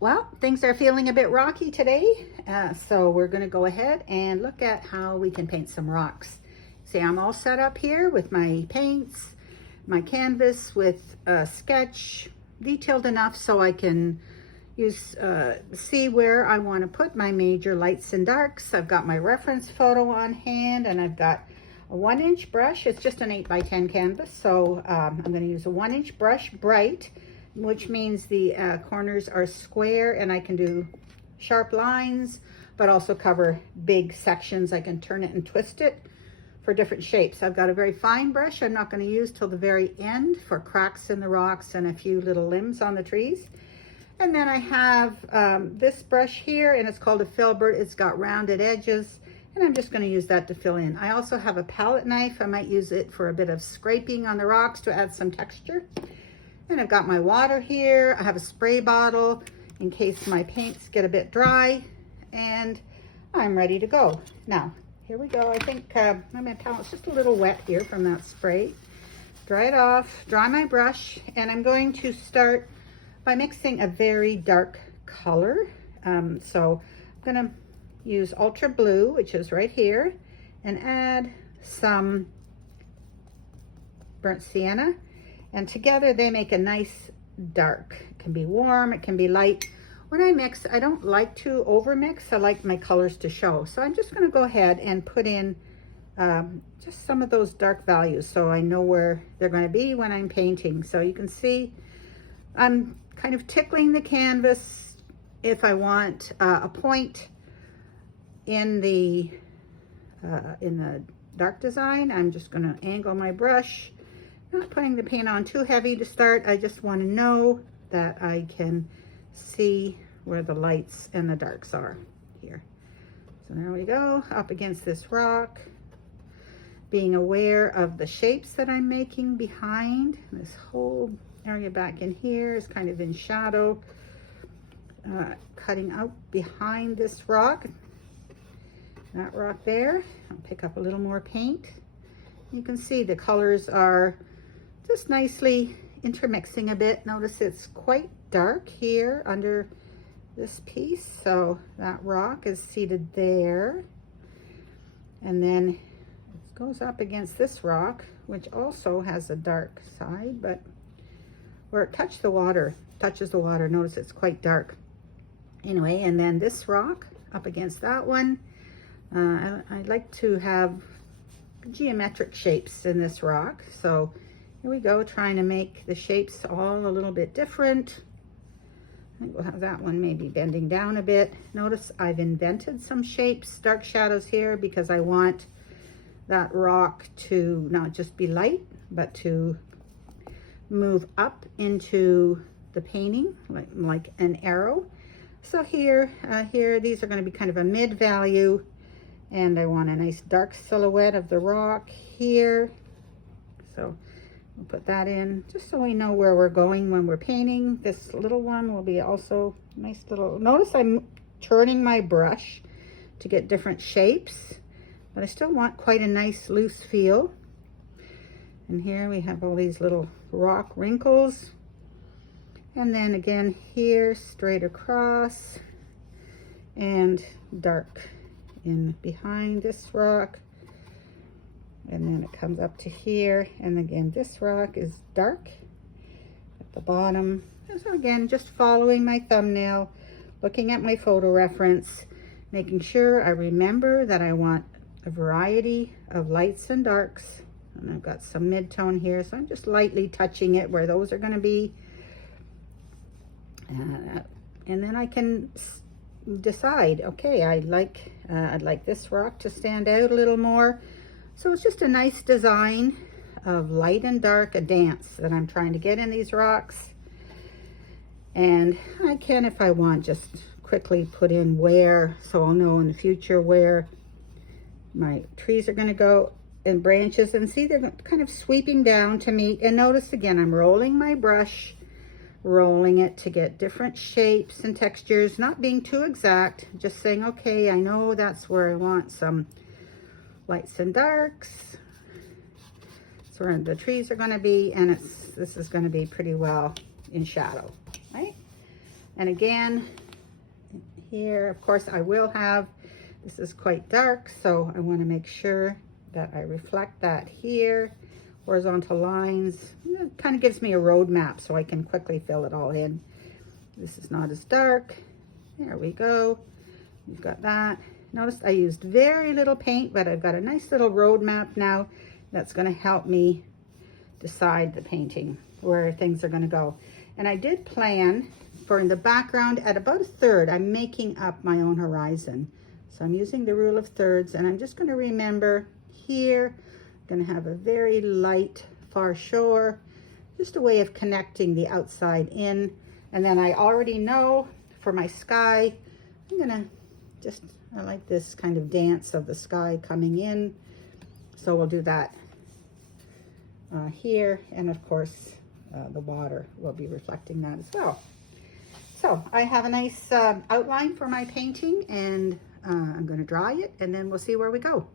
Well, things are feeling a bit rocky today, so we're going to go ahead and look at how we can paint some rocks. See, I'm all set up here with my paints, my canvas with a sketch, detailed enough so I can see where I want to put my major lights and darks. I've got my reference photo on hand, and I've got a 1-inch brush. It's just an 8x10 canvas, so I'm going to use a 1-inch brush, bright, which means the corners are square and I can do sharp lines, but also cover big sections. I can turn it and twist it for different shapes. I've got a very fine brush I'm not going to use till the very end for cracks in the rocks and a few little limbs on the trees. And then I have this brush here, and it's called a filbert. It's got rounded edges, and I'm just going to use that to fill in. I also have a palette knife. I might use it for a bit of scraping on the rocks to add some texture. And I've got my water here. I have a spray bottle in case my paints get a bit dry, and I'm ready to go. Now, here we go. I think my palette's just a little wet here from that spray. Dry it off, dry my brush, and I'm going to start by mixing a very dark color. So I'm gonna use Ultra Blue, which is right here, and add some burnt sienna. And together they make a nice dark. It can be warm, it can be light. When I mix, I don't like to over mix. I like my colors to show. So I'm just gonna go ahead and put in just some of those dark values so I know where they're gonna be when I'm painting. So you can see I'm kind of tickling the canvas. If I want a point in the dark design, I'm just gonna angle my brush. Not putting the paint on too heavy to start. I just want to know that I can see where the lights and the darks are here. So there we go, up against this rock. Being aware of the shapes that I'm making behind. This whole area back in here is kind of in shadow. Cutting out behind this rock. That rock there. I'll pick up a little more paint. You can see the colors are just nicely intermixing a bit. Notice it's quite dark here under this piece. So that rock is seated there. And then it goes up against this rock, which also has a dark side, but where it touches the water, notice it's quite dark. Anyway, and then this rock up against that one. I like to have geometric shapes in this rock. So here we go, trying to make the shapes all a little bit different. I think we'll have that one maybe bending down a bit. Notice I've invented some shapes, dark shadows here, because I want that rock to not just be light, but to move up into the painting like an arrow. So here, these are going to be kind of a mid value, and I want a nice dark silhouette of the rock here. So we'll put that in just so we know where we're going when we're painting. This little one will be also nice little, notice I'm turning my brush to get different shapes, but I still want quite a nice loose feel. And here we have all these little rock wrinkles. And then again here, straight across and dark in behind this rock. And then it comes up to here, and again this rock is dark at the bottom. And so again, just following my thumbnail, looking at my photo reference, making sure I remember that I want a variety of lights and darks. And I've got some mid-tone here, so I'm just lightly touching it where those are going to be. And then I can decide, okay, I'd like this rock to stand out a little more. So it's just a nice design of light and dark, a dance that I'm trying to get in these rocks. And I can, if I want, just quickly put in where, so I'll know in the future where my trees are going to go and branches. And see, they're kind of sweeping down to meet. And notice again, I'm rolling my brush, rolling it to get different shapes and textures, not being too exact, just saying, okay, I know that's where I want some lights and darks. That's where the trees are going to be, and this is going to be pretty well in shadow, right? And again, here, of course, I will have, this is quite dark, so I want to make sure that I reflect that here. Horizontal lines, it kind of gives me a roadmap so I can quickly fill it all in. This is not as dark. There we go. You've got that. Notice I used very little paint, but I've got a nice little roadmap now that's going to help me decide the painting, where things are going to go. And I did plan for in the background at about 1/3, I'm making up my own horizon. So I'm using the rule of thirds, and I'm just going to remember here, I'm going to have a very light far shore, just a way of connecting the outside in. And then I already know for my sky, I'm going to just, I like this kind of dance of the sky coming in. So we'll do that here. And of course, the water will be reflecting that as well. So I have a nice outline for my painting, and I'm going to dry it, and then we'll see where we go.